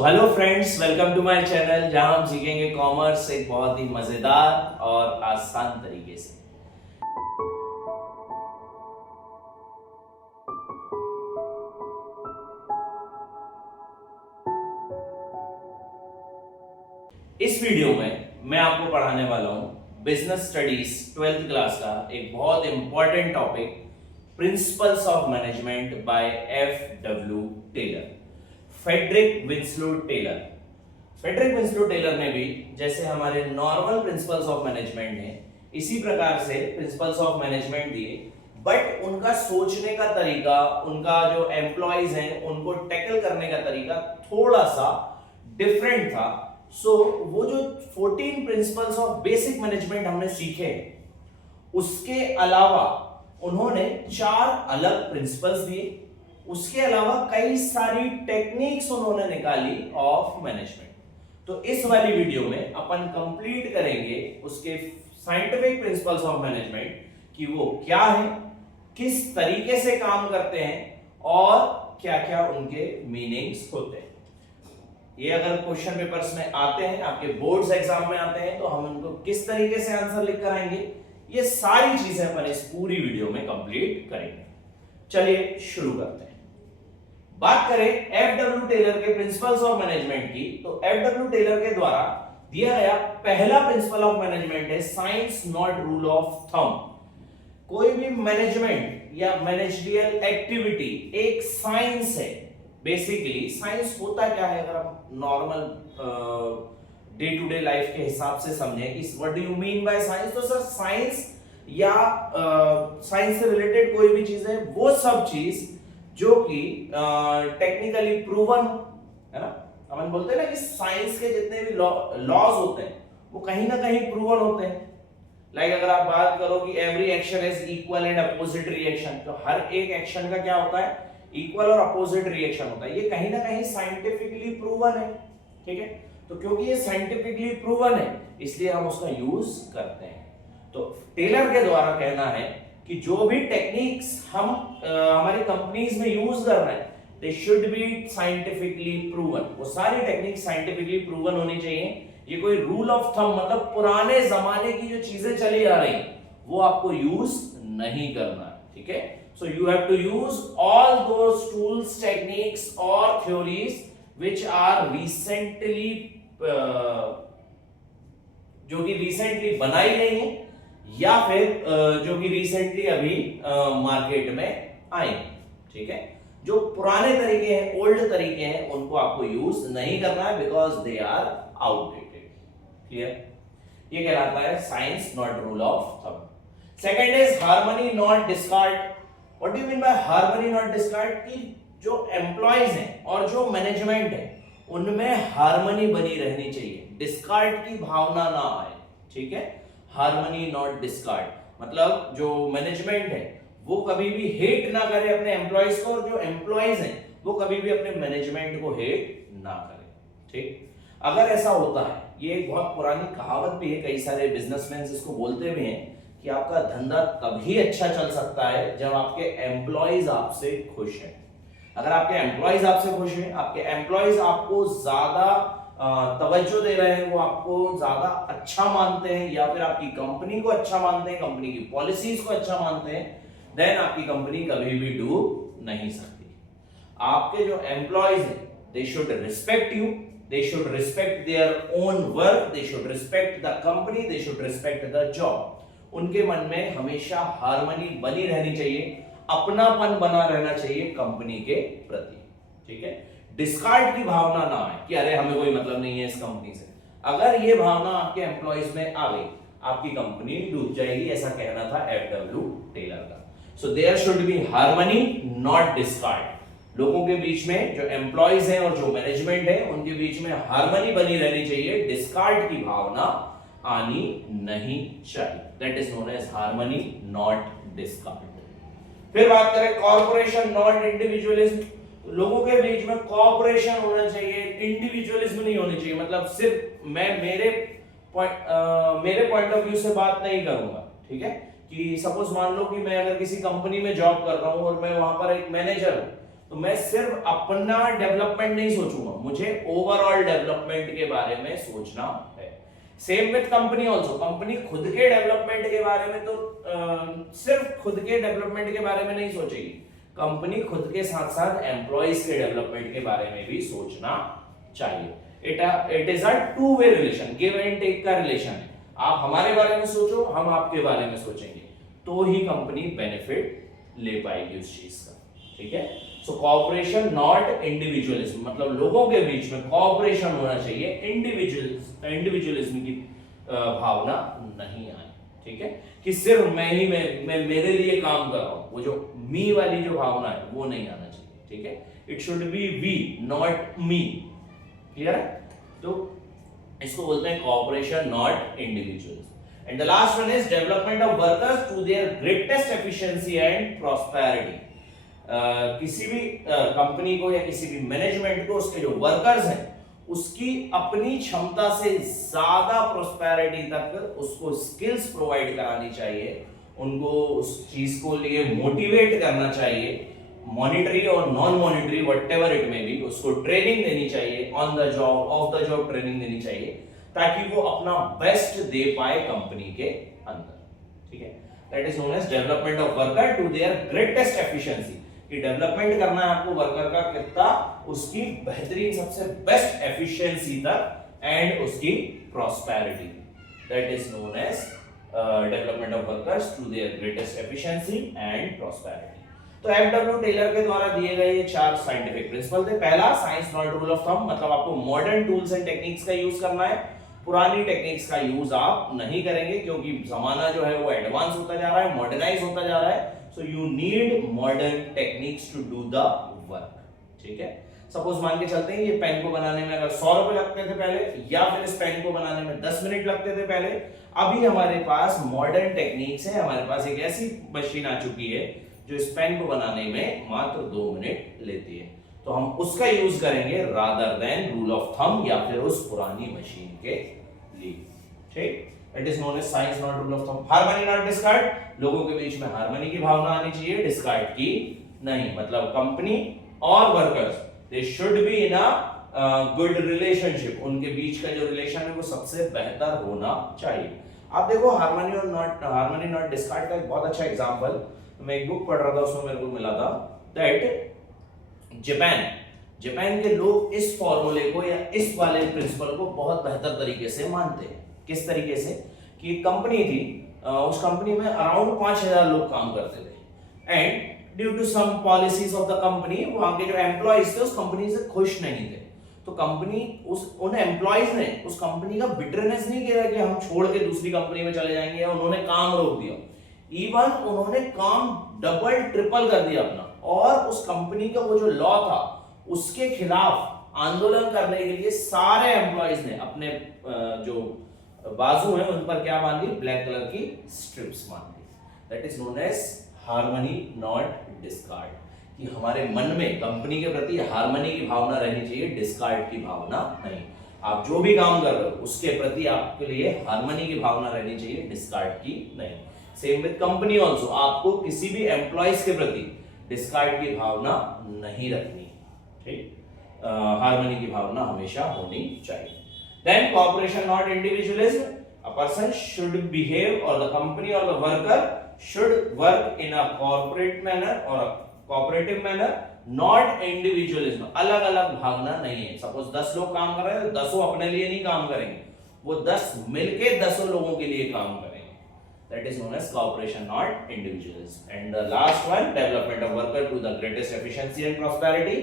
So hello friends, welcome to my channel जहां हम सीखेंगे कॉमर्स एक बहुत ही मजेदार और आसान तरीके से। इस वीडियो में मैं आपको पढ़ाने वाला हूं बिजनेस स्टडीज 12th क्लास का एक बहुत important topic, principles of management by F W. Taylor, Frederick Winslow Taylor. Frederick Winslow Taylor ने भी जैसे हमारे नॉर्मल प्रिंसिपल्स ऑफ मैनेजमेंट हैं इसी प्रकार से प्रिंसिपल्स ऑफ मैनेजमेंट दिए, बट उनका सोचने का तरीका, उनका जो एम्प्लॉइज हैं उनको टैकल करने का तरीका थोड़ा सा डिफरेंट था। सो वो जो 14 प्रिंसिपल्स ऑफ बेसिक मैनेजमेंट हमने सीखे, उसके अलावा उन्होंने 4 अलग प्रिंसिपल्स दिए। उसके अलावा कई सारी टेक्निक्स उन्होंने निकाली ऑफ मैनेजमेंट। तो इस वाली वीडियो में अपन कंप्लीट करेंगे उसके साइंटिफिक प्रिंसिपल्स ऑफ मैनेजमेंट कि वो क्या है, किस तरीके से काम करते हैं और क्या-क्या उनके मीनिंग्स होते हैं। ये अगर क्वेश्चन पेपर्स में आते हैं, आपके बोर्ड्स एग्जाम में आते हैं, तो हम उनको किस तरीके से आंसर लिख कर आएंगे, ये सारी चीजें अपन इस पूरी वीडियो में कंप्लीट करेंगे। चलिए शुरू करते हैं। बात करें एफ.डब्ल्यू. टेलर के प्रिंसिपल्स ऑफ मैनेजमेंट की, तो एफ.डब्ल्यू. टेलर के द्वारा दिया गया पहला प्रिंसिपल ऑफ मैनेजमेंट है science not rule of thumb. कोई भी मैनेजमेंट या मैनेजरियल एक्टिविटी एक साइंस है। बेसिकली साइंस होता क्या है, अगर हम normal day to day life के हिसाब से समझें कि what do you mean by science, तो सर साइंस या साइंस से रिलेटेड कोई भी चीज है, वो सब चीज जो कि टेक्निकली प्रूवन है ना। अपन बोलते हैं ना कि साइंस के जितने भी लॉज होते हैं वो कहीं ना कहीं प्रूवन होते हैं। लाइक अगर आप बात करो कि every action is equal and opposite reaction, तो हर एक एक्शन का क्या होता है, इक्वल और अपोजिट रिएक्शन होता है। ये कहीं ना कहीं साइंटिफिकली प्रूवन है, ठीक है। तो क्योंकि ये साइंटिफिकली प्रूवन है इसलिए हम उसका यूज करते हैं। तो टेलर के द्वारा कहना है कि जो भी टेक्निक्स हम हमारी कंपनीज में यूज कर रहे हैं, they should be scientifically proven. वो सारी टेक्निक साइंटिफिकली प्रूवन होनी चाहिए। ये कोई रूल ऑफ थंब, मतलब पुराने जमाने की जो चीजें चली आ रही वो आपको यूज नहीं करना है, ठीक है। So you have to use all those tools, techniques or theories which are recently जो कि recently बनाई गई हैं या फिर जो कि recently अभी मार्केट में आई, ठीक है। जो पुराने तरीके हैं, ओल्ड तरीके हैं, उनको आपको यूज नहीं करना है because they are outdated. Clear? ये कहलाता है science not rule of thumb. Second is harmony not discord. What do you mean by harmony not discard? कि जो एम्प्लॉइज हैं और जो मैनेजमेंट है उनमें हार्मनी बनी रहनी चाहिए, डिस्कार्ड की भावना ना आए, ठीक है। हार्मनी नॉट डिस्कार्ड मतलब जो मैनेजमेंट है वो कभी भी हेट ना करे अपने एम्प्लॉइज को, और जो एम्प्लॉइज हैं वो कभी भी अपने मैनेजमेंट को हेट ना करे, ठीक। अगर ऐसा होता है, ये एक बहुत पुरानी कहावत भी है, कई सारे बिजनेसमैन इसको बोलते भी हैं कि आपका धंधा तभी अच्छा चल सकता है जब आपके एम्प्लॉइज आपसे खुश हैं। अगर आपके एम्प्लॉइज आपसे खुश हैं, आपके एम्प्लॉइज आपको ज्यादा तवज्जो दे रहे हैं, वो आपको ज्यादा अच्छा मानते हैं या फिर आपकी कंपनी को अच्छा मानते हैं, कंपनी की पॉलिसीज को अच्छा मानते हैं, देन आपकी कंपनी कभी भी डूब नहीं सकती। आपके जो एम्प्लॉइज हैं, they should respect you, they should respect their own work, they should respect the company, they should respect the job। उनके मन में हमेशा हार्मनी बनी रहनी चाहिए, अपनापन बना रहना चाहिए कंपनी के प्रति, ठीक है। डिस्कार्ड की भावना ना आए कि अरे हमें कोई मतलब नहीं है इस कंपनी से। अगर ये भावना आपके एम्प्लॉइज में आ गई, आपकी कंपनी डूब जाएगी, ऐसा कहना था एफ.डब्ल्यू. टेलर का। So there should be harmony not discord. लोगों के बीच में, जो एम्प्लॉइज हैं और जो मैनेजमेंट है, उनके बीच में हार्मनी बनी रहनी चाहिए, डिस्कार्ड की भावना आनी नहीं चाहिए। That is known as harmony not discord. फिर बात करें कॉर्पोरेशन नॉट इंडिविजुअलिज्म। लोगों के बीच में कॉर्पोरेशन होना चाहिए, इंडिविजुअलिज्म नहीं होनी चाहिए। मतलब सिर्फ मैं मेरे पॉइंट ऑफ व्यू से बात नहीं करूंगा, ठीक है। कि सपोज मान लो कि मैं अगर किसी कंपनी में जॉब कर रहा हूं और मैं वहां पर एक मैनेजर हूं, तो मैं सिर्फ अपना डेवलपमेंट नहीं सोचूंगा, मुझे ओवरऑल डेवलपमेंट के बारे में सोचना है। Same with company also, company खुद के डेवलपमेंट के बारे में तो सिर्फ खुद के डेवलपमेंट के बारे में नहीं सोचेगी, कंपनी खुद के साथ साथ एम्प्लॉइज के डेवलपमेंट के बारे में भी सोचना चाहिए। It is a two way relation, give and take का रिलेशन है। आप हमारे बारे में सोचो, हम आपके बारे में सोचेंगे, तो ही कंपनी बेनिफिट ले पाएगी उस चीज का, ठीक है। सो कोऑपरेशन नॉट इंडिविजुअलिज्म, मतलब लोगों के बीच में कोऑपरेशन होना चाहिए, इंडिविजुअलिज्म की भावना नहीं आए, ठीक है, कि सिर्फ मैं मेरे लिए काम कर रहा हूं, वो जो मी वाली जो भावना है वो नहीं आना चाहिए, ठीक है। It should be we not me, clear है। तो इसको बोलते हैं cooperation not individualism. And the last one is development of workers to their greatest efficiency and prosperity. किसी भी कंपनी को या किसी भी मैनेजमेंट को उसके जो वर्कर्स हैं उसकी अपनी क्षमता से ज्यादा प्रोस्पेरिटी तक उसको स्किल्स प्रोवाइड करानी चाहिए, उनको उस चीज को लिए मोटिवेट करना चाहिए, मॉनिटरी और non monetary whatever it may be, उसको ट्रेनिंग देनी चाहिए, on the job of the job training देनी चाहिए, ताकि वो अपना बेस्ट दे पाए कंपनी के अंदर, ठीक है। That is known as development of worker to their greatest efficiency, कि डेवलपमेंट करना है आपको वर्कर का कितना, उसकी बेहतरीन सबसे बेस्ट एफिशिएंसी तक एंड उसकी prosperity, that is known as development of workers to their greatest efficiency and prosperity. तो एफडब्ल्यू टेलर के द्वारा दिए गए ये 4 साइंटिफिक प्रिंसिपल थे। पहला, science not rule of thumb, मतलब आपको मॉडर्न टूल्स एंड टेक्निक्स का यूज करना है, पुरानी टेक्निक्स का यूज आप नहीं करेंगे, क्योंकि जमाना जो है वो एडवांस होता जा रहा है, मॉडर्नाइज होता जा रहा है, so you need modern techniques to do the work, ठीक है। सपोज मान के चलते हैं ये पेन को बनाने में अगर 100 रुपए लगते थे पहले, या फिर इस पेन को बनाने में 10 मिनट लगते थे पहले, अभी हमारे पास मॉडर्न टेक्निक्स है, हमारे पास एक ऐसी मशीन आ चुकी है जो इस पेन को बनाने में मात्र 2 मिनट लेती है, तो हम उसका यूज करेंगे rather than rule of thumb या फिर उस पुरानी मशीन के लिए, ठीक। It is known as science not rule of thumb. Harmony not discord, लोगों के बीच में हार्मनी की भावना आनी चाहिए, डिस्कार्ड की नहीं, मतलब कंपनी और workers they should be in a good relationship, उनके बीच का जो रिलेशन है वो सबसे बेहतर होना चाहिए। आप देखो हार्मनी नॉट डिस्कार्ड का एक बहुत अच्छा एग्जांपल, मैं एक बुक पढ़ रहा था, उसमें मेरे को मिला था दैट जापान के लोग इस फॉर्मूले को या इस वाले प्रिंसिपल को बहुत बेहतर तरीके से मानते हैं। किस तरीके से, कि एक कंपनी थी, उस कंपनी में अराउंड 5000 लोग काम करते थे, and due to some policies of the company वहां के जो एम्प्लॉइज थे उस कंपनी से खुश नहीं थे, तो कंपनी उन एम्प्लॉइज ने उस कंपनी का बिटरनेस नहीं किया कि हम छोड़ के दूसरी कंपनी में चले जाएंगे, या उन्होंने काम रोक दिया, इवन उन्होंने काम डबल ट्रिपल कर दिया अपना, और उस कंपनी का वो जो लॉ था उसके खिलाफ आंदोलन करने के लिए सारे एम्प्लॉइज ने अपने जो बाजू है उन पर क्या बांधी, ब्लैक कलर की स्ट्रिप्स बांधी। That is known as harmony not discord, कि हमारे मन में कंपनी के प्रति हार्मनी की भावना रहनी चाहिए, डिस्कार्ड की भावना नहीं। आप जो भी काम कर रहे हो उसके प्रति आपके लिए हार्मनी की भावना रहनी चाहिए, डिस्कार्ड की नहीं। सेम विद कंपनी ऑल्सो, आपको किसी भी एम्प्लॉइज के प्रति डिस्कार्ड की भावना नहीं रखनी, ठीक, हार्मनी की भावना हमेशा होनी चाहिए। Then cooperation not individualism, a person should behave or the company or the worker should work in a corporate manner or a cooperative manner, not individualism, अलग अलग भागना नहीं है। सपोज 10 लोग काम कर रहे हैं, 10 अपने लिए नहीं काम करेंगे, वो 10 मिलके 10 लोगों के लिए काम करेंगे, that is known as cooperation not individualism। And the last one, development of worker to the greatest efficiency and prosperity,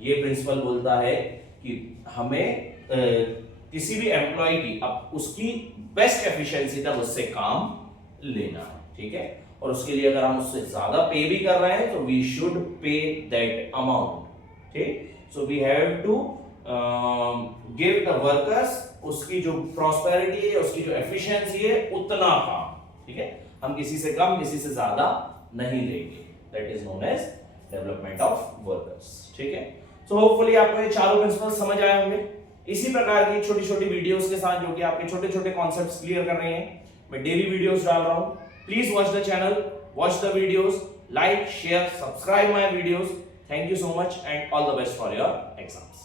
ये प्रिंसिपल बोलता है कि हमें किसी भी एम्प्लॉय की अब उसकी बेस्ट एफिशिएंसी तक उससे काम लेना है, ठीक है, और उसके लिए अगर हम उससे ज्यादा पे भी कर रहे हैं तो we should pay that amount, ठीक। So we have to give the workers उसकी जो प्रॉस्पेरिटी है, उसकी जो एफिशिएंसी है उतना काम, ठीक है, हम किसी से कम किसी से ज्यादा नहीं लेंगे, that is known as development of workers, ठीक है। सो होपफुली आपको ये चारों प्रिंसिपल समझ आए होंगे। इसी प्रकार की छोटी छोटी वीडियोस के साथ जो कि आपके छोटे छोटे कॉन्सेप्ट्स क्लियर कर रहे हैं, मैं डेली वीडियोस डाल रहा हूं। Please watch the channel, watch the videos, like share subscribe my videos. Thank you so much and all the best for your exams.